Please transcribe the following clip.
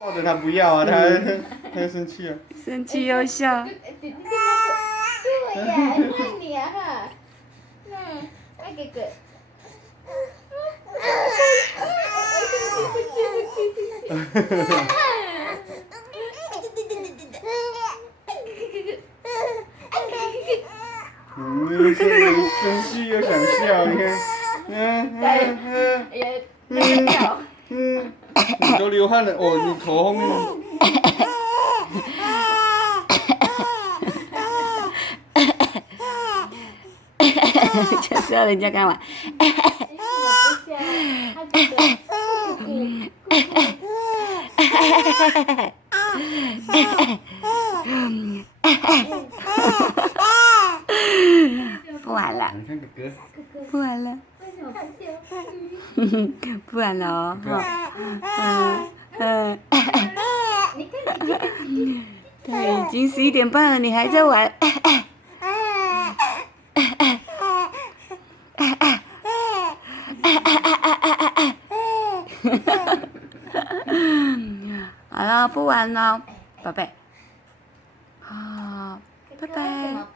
抱着他不要啊，他就生气了。生气又笑。对呀，看你啊哈，那个个。生气又想笑，你看，你都流汗了，哦，你头后面。就是要人家干嘛？不玩了，你看哥哥。不玩了，不玩了哦，对，已经11点半了，你还在玩。好了，不玩了，宝贝。好，拜拜。